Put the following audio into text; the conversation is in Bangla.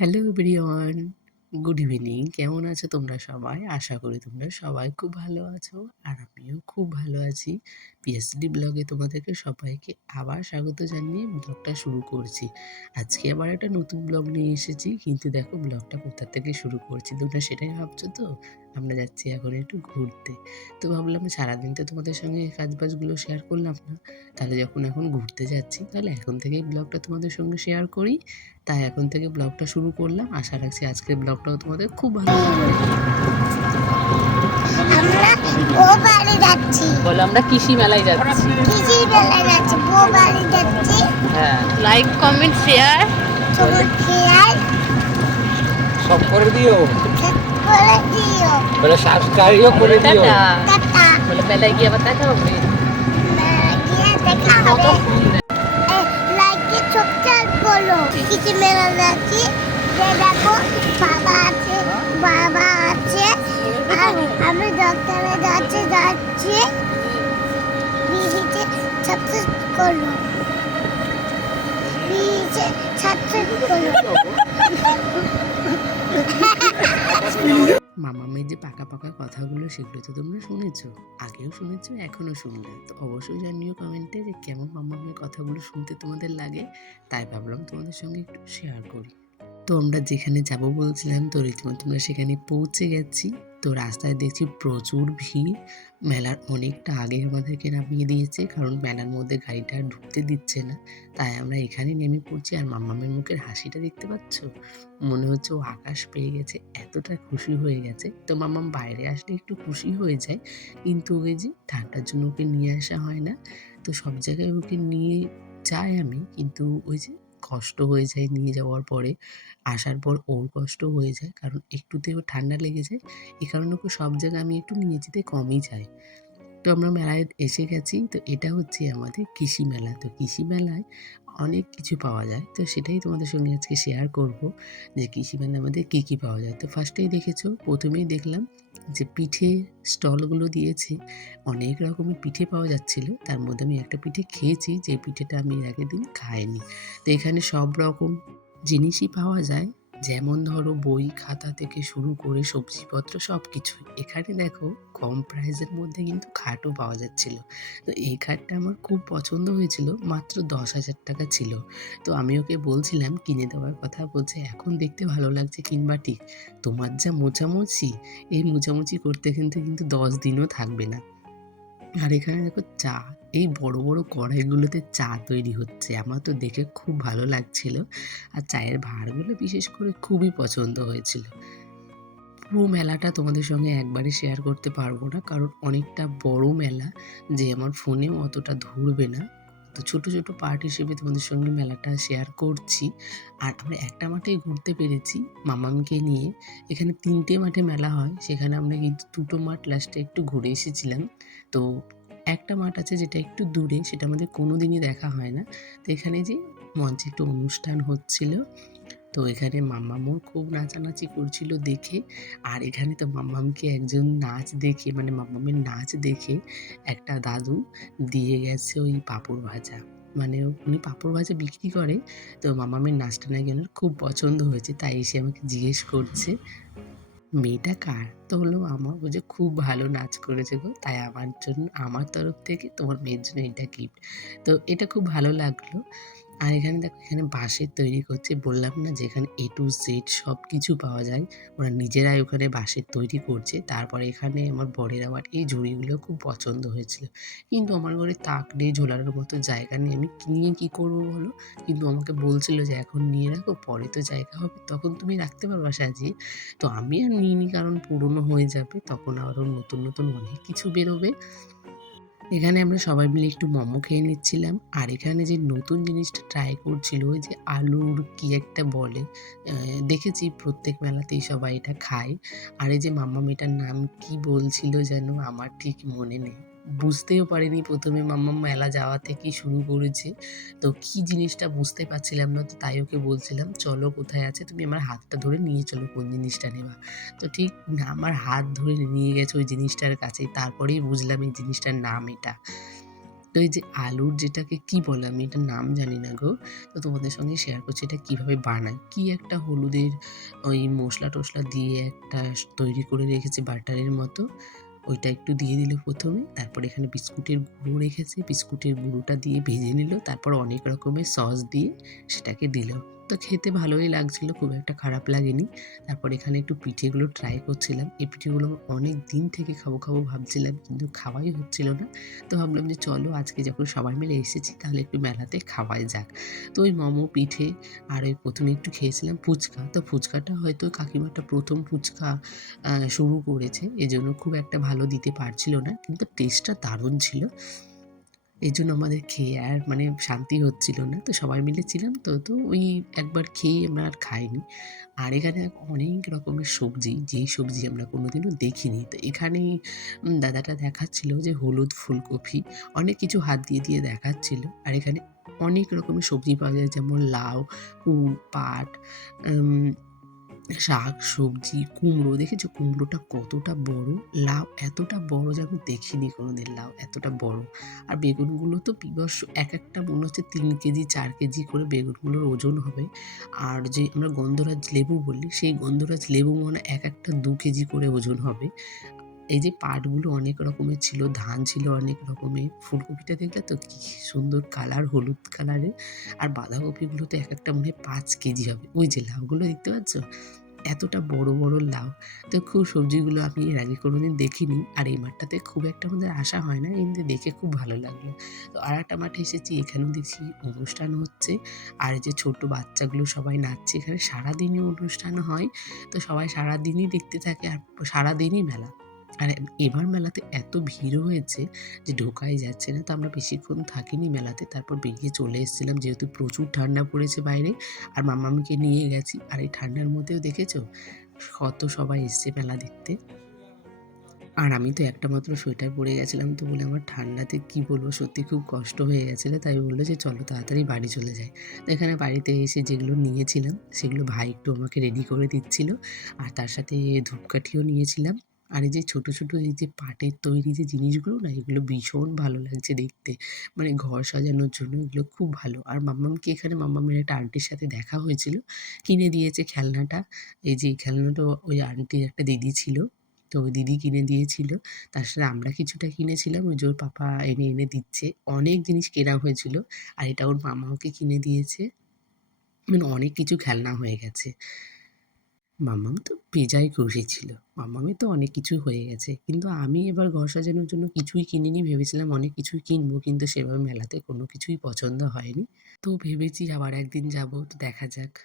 Hello everyone, good evening. কেমন আছো তোমরা সবাই? আশা করি তোমরা সবাই খুব ভালো আছো। আর আমিও খুব ভালো আছি। পিএসডি ব্লগে তোমাদেরকে সবাইকে আবার স্বাগত জানিয়ে ব্লগটা শুরু করছি। আজকে আবার একটা নতুন ব্লগ নিয়ে এসেছি। কিন্তু দেখো ব্লগটা কোথা থেকে শুরু করছি তোমরা সেটাই ভাবছো তো? আমরা যাচ্ছি এখন একটু ঘুরতে। তো ভাবলাম সারাদিন তো তোমাদের সঙ্গে এই কাজবাজগুলো শেয়ার করলাম না। তাহলে যখন এখন ঘুরতে যাচ্ছি তাহলে এখন থেকেই ব্লগটা তোমাদের সঙ্গে শেয়ার করি। তাই এখন থেকে ব্লগটা শুরু করলাম। আশা রাখছি আজকের ব্লগটাও তোমাদের খুব ভালো লাগবে। আমরা ও বাড়ি যাচ্ছি। বলো আমরা কৃষি মেলায় যাচ্ছি। কৃষি মেলায় যাচ্ছি, ও বাড়ি যাচ্ছি। হ্যাঁ, লাইক কমেন্ট শেয়ার তোমার খেয়াল সব করে দিও, করে দিও। বলে সাবস্ক্রাইবও করে দিও। টাটা। বলে মেলায় গিয়ে আবার দেখা হবে। গিয়ে দেখা হবে। লাইকে সাবস্ক্রাইব করো। কৃষি মেলায় যাচ্ছি। যে দেখো বাবা আছে, বাবা আছে। আর আমি ডক্টরে যাচ্ছি। বিবিতে সাবস্ক্রাইব করো। বিবিতে সাবস্ক্রাইব করো। মামামের যে পাকা পাকা কথাগুলো সেগুলো তো তোমরা শুনেছো, আগেও শুনেছো, এখনও শুনলে। তো অবশ্যই জানিও কমেন্টে যে কেমন মামামের কথাগুলো শুনতে তোমাদের লাগে। তাই ভাবলাম তোমাদের সঙ্গে একটু শেয়ার করি। তো আমরা যেখানে যাব বলছিলাম তো রীতিমতো আমরা সেখানে পৌঁছে গেছি। তো রাস্তায় দেখছি প্রচুর ভিড়। মেলার অনেকটা আগে আমাদেরকে নামিয়ে দিয়েছে, কারণ মেলার মধ্যে গাড়িটা আর ঢুকতে দিচ্ছে না। তাই আমরা এখানে নেমে পড়ছি। আর মাম্মামের মুখের হাসিটা দেখতে পাচ্ছ? মনে হচ্ছে ও আকাশ পেয়ে গেছে, এতটা খুশি হয়ে গেছে। তো মাম্মাম বাইরে আসলে একটু খুশি হয়ে যায়, কিন্তু ওই যে ঠান্ডার জন্য ওকে নিয়ে আসা হয় না। তো সব জায়গায় ওকে নিয়ে যাই আমি, কিন্তু ওই যে কষ্ট হয়ে যায় নিয়ে যাওয়ার পরে। আসার পর ওর কষ্ট হয়ে যায়, কারণ একটুতেই ওর ঠান্ডা লেগে যায়। এই কারণে ওকে সব জায়গায় আমি একটু নিয়ে যেতে কমই যাই। তো আমরা মেলায় এসে গেছি। তো এটা হচ্ছে আমাদের কৃষি মেলা। তো কৃষি মেলায় অনেক কিছু পাওয়া যায়। তো সেটাই তোমাদের সঙ্গে আজকে শেয়ার করব যে কৃষি মেলার মধ্যে কী, কী পাওয়া যায়। তো ফার্স্টেই দেখেছো, প্রথমেই দেখলাম যে পিঠে স্টলগুলো দিয়েছে। অনেক রকমের পিঠে পাওয়া যাচ্ছিল। তার মধ্যে আমি একটা পিঠে খেয়েছি, যে পিঠেটা আমি এর আগের দিন খাইনি। তো এখানে সব রকম জিনিসই পাওয়া যায়। যেমন ধরো বই খাতা থেকে শুরু করে সবজিপত্র সব কিছুই। এখানে দেখো কম প্রাইসের মধ্যে কিন্তু খাটও পাওয়া যাচ্ছিল। তো এই খাটটা আমার খুব পছন্দ হয়েছিল, মাত্র 10,000 টাকা ছিল। তো আমি ওকে বলছিলাম কিনে দেওয়ার কথা, বলছে এখন দেখতে ভালো লাগছে কিনবা ঠিক, তোমার যা মোছামুছি, এই মোছামুছি করতে কিন্তু 10 দিনও থাকবে না। আর এখানে দেখো চা, এই বড় বড় কড়াইগুলোতে চা তৈরি হচ্ছে। আমার তো দেখে খুব ভালো লাগছিল। আর চায়ের ভাঁড়গুলো বিশেষ করে খুবই পছন্দ হয়েছিল। পুরো মেলাটা তোমাদের সঙ্গে একবারে শেয়ার করতে পারবো না, কারণ অনেকটা বড় মেলা, যে আমার ফোনেও অতটা ধরবে না। তো ছোট ছোট পার্ট হিসেবে তোমাদের সঙ্গে মেলাটা শেয়ার করছি। আর আমরা একটা মাঠেই ঘুরতে পেরেছি মামামকে নিয়ে। এখানে 3টে মাঠে মেলা হয়, সেখানে আমরা কিন্তু 2টো মাঠ লাস্টে একটু ঘুরে এসেছিলাম। তো একটা মাঠ আছে যেটা একটু দূরে, সেটা আমাদের কোনোদিনই দেখা হয় না। তো এখানে যে মঞ্চে একটু অনুষ্ঠান হচ্ছিল, তো এখানে মাম্মামও খুব নাচানাচি করছিল দেখে। আর এখানে তো মাম্মামকে একজন নাচ দেখে, মানে মাম্মামের নাচ দেখে একটা দাদু দিয়ে গেছে ওই পাঁপড় ভাজা। মানে উনি পাঁপড় ভাজা বিক্রি করে। তো মাম্মামের নাচটা নাকি ওনার খুব পছন্দ হয়েছে, তাই এসে আমাকে জিজ্ঞেস করছে মেয়েটা কার? তো বললাম আমার। বলছে খুব ভালো নাচ করেছে গো, তাই আমার জন্য, আমার তরফ থেকে তোমার মেয়ের জন্য এটা গিফট। তো এটা খুব ভালো লাগলো। আর এখানে দেখো, এখানে বাঁশের তৈরি করছে। বললাম না যে এখানে A to Z সব কিছু পাওয়া যায়। ওরা নিজেরাই ওখানে বাঁশের তৈরি করছে। তারপরে এখানে আমার বরের আবার এই ঝুড়িগুলো খুব পছন্দ হয়েছিল। কিন্তু আমার ঘরে তাক নেই, ঝোলানোর মতো জায়গা নেই। আমি নিয়ে কী করবো বলো? কিন্তু আমাকে বলছিল যে এখন নিয়ে রাখো, পরে তো জায়গা হবে তখন তুমি রাখতে পারবা সাজিয়ে। তো আমি আর নিইনি, কারণ পুরনো হয়ে যাবে, তখন আরও নতুন নতুন অনেক কিছু বেরোবে। এখানে আমরা সবাই মিলে একটু মোমো খেয়ে নিচ্ছিলাম। আর এখানে যে নতুন জিনিসটা ট্রাই করছিল, ওই যে আলুর কি একটা বলে, দেখেছি প্রত্যেক মেলাতেই সবাই এটা খায়। আর এই যে মাম্মাম এটার নাম কি বলছিল যেন, আমার ঠিক মনে নেই। বুঝতেও পারিনি প্রথমে, মাম্মাম মেলা যাওয়া থেকেই শুরু করেছে। তো কি জিনিসটা বুঝতে পারছিলাম না, তো তাই ওকে বলছিলাম চলো কোথায় আছে, তুমি আমার হাতটা ধরে নিয়ে চলো কোন জিনিসটা নেবা। তো ঠিক আমার হাত ধরে নিয়ে গেছে ওই জিনিসটার কাছে, তারপরেই বুঝলাম এই জিনিসটার নাম এটা। তো এই যে আলুর যেটাকে কি বলে আমি এটার নাম জানি না গো। তো তোমাদের সঙ্গে শেয়ার করছি এটা কিভাবে বানায়। কি একটা হলুদের ওই মসলা-টসলা দিয়ে একটা তৈরি করে রেখেছে বাটারের মতো। ওইটা একটু দিয়ে দিল ১ম এ। তারপর এখানে বিস্কুটের গুঁড়ো রেখেছে। বিস্কুটের গুঁড়োটা দিয়ে ভেজে নিল। তারপর অনেক রকমের সস দিয়ে সেটাকে দিল। তো খেতে ভালোই লাগছিল, খুব একটা খারাপ লাগেনি। তারপর এখানে একটু পিঠেগুলো ট্রাই করছিলাম। এই পিঠেগুলো অনেক দিন থেকে খাবো, খাবো ভাবছিলাম কিন্তু খাওয়াই হচ্ছিল না। তো ভাবলাম যে চলো আজকে যখন সবাই মিলে এসেছি তাহলে একটু মেলাতে খাওয়াই যাক। তো ওই মোমো, পিঠে আর ওই ১ম এ একটু খেয়েছিলাম ফুচকা। তো ফুচকাটা হয়তো কাকিমাটা ১ম ফুচকা শুরু করেছে। এজন্য খুব একটা ভালো দিতে পারছিল না। কিন্তু টেস্টটা দারুণ ছিল। এজন্য আমাদের খেয়ে আর মানে শান্তি হচ্ছিল না। তো সবাই মিলে ছিলাম তো ওই একবার খেয়েই আমরা আর খাইনি। আর এখানে অনেক রকমের সবজি, যেই সবজি আমরা কোনোদিনও দেখিনি। তো এখানেই দাদাটা দেখাচ্ছিল যে হলুদ ফুলকপি, অনেক কিছু হাত দিয়ে দেখাচ্ছিল। আর এখানে অনেক রকমের সবজি পাওয়া যায় যেমন লাউ, পাট, উম শাক, সবজি, কুমড়ো দেখেছো কুমড়োটা কতটা বড়? লাউ এতটা বড় যে আমি দেখিনি কোনোদিন লাউ এতটা বড়। আর বেগুনগুলো তো বীভৎস একেকটা মনে হচ্ছে ৩ কেজি ৪ কেজি করে বেগুনগুলোর ওজন হবে। আর যে আমরা গন্ধরাজ লেবু বলি, সেই গন্ধরাজ লেবু মনে হয় একেকটা ২ কেজি করে ওজন হবে। এই যে পাটগুলো অনেক রকমের ছিল, ধান ছিল অনেক রকমের। ফুলকপিটা দেখলে তো কি সুন্দর কালার, হলুদ কালারের। আর বাঁধাকপিগুলো তো একেকটা মনে হয় ৫ কেজি হবে। ওই যে লাউগুলো দেখতে পাচ্ছ? এতটা বড়, বড় লাউ। তো খুব সবজিগুলো আমি এর আগে কোনোদিন দেখিনি। আর এই মাঠটাতে খুব একটা আমাদের আসা হয় না। কিন্তু দেখে খুব ভালো লাগলো। তো আরেকটা মাঠে এসেছি, এখানেও দেখছি অনুষ্ঠান হচ্ছে। আর এই যে ছোট বাচ্চাগুলো সবাই নাচছে। এখানে সারাদিনই অনুষ্ঠান হয়। তো সবাই সারাদিনই দেখতে থাকে আর সারাদিনই মেলা। আর এবার মেলাতে এত ভিড় হয়েছে যে ঢোকাই যাচ্ছে না। তো আমরা বেশিক্ষণ থাকিনি মেলাতে। তারপর বেরিয়ে চলে এসেছিলাম যেহেতু প্রচুর ঠান্ডা পড়েছে বাইরে। আর মাম্মামকে নিয়ে গেছি। আর এই ঠান্ডার মধ্যেও দেখেছো? কত সবাই এসছে মেলা দেখতে। আর আমি তো একটা মাত্র সোয়েটার পরে গেছিলাম তো বলে আমার ঠান্ডাতে কি বলবো সত্যি খুব কষ্ট হয়ে গেছিল। তাই বলল যে চলো তাড়াতাড়ি বাড়ি চলে যাই। তো এখানে বাড়িতে এসে যেগুলো নিয়েছিলাম সেগুলো ভাই একটু আমাকে রেডি করে দিচ্ছিল। আর তার সাথে ধূপকাঠিও নিয়েছিলাম। আর এই যে ছোট, ছোট এই যে পাটের তৈরি যে জিনিসগুলো না এগুলো ভীষণ ভালো লাগছে দেখতে। মানে ঘর সাজানোর জন্য এগুলো খুব ভালো। আর মাম্মামকে এখানে মাম্মামের একটা আন্টির সাথে দেখা হয়েছিল। কিনে দিয়েছে খেলনাটা। এই যে এই খেলনাটা ওই আন্টির একটা দিদি ছিল। তো ওই দিদি কিনে দিয়েছিল। তার সাথে আমরা কিছুটা কিনেছিলাম। ওই যে ওর পাপা এনে দিচ্ছে। অনেক জিনিস কেনা হয়েছিল। আর এটা ওর মামা ওকে কিনে দিয়েছে। মানে অনেক কিছু খেলনা হয়ে গেছে। মাম্মাম তো বেজায় খুশি ছিল। মাম্মামের তো অনেক কিছু হয়ে গেছে। কিন্তু আমি এবার ঘর সাজানোর জন্য কিছুই কিনিনি। ভেবেছিলাম অনেক কিছুই কিনবো। কিন্তু সেভাবে মেলাতে কোনো কিছুই পছন্দ হয়নি। তো ভেবেছি আবার একদিন যাবো। তো দেখা যাক।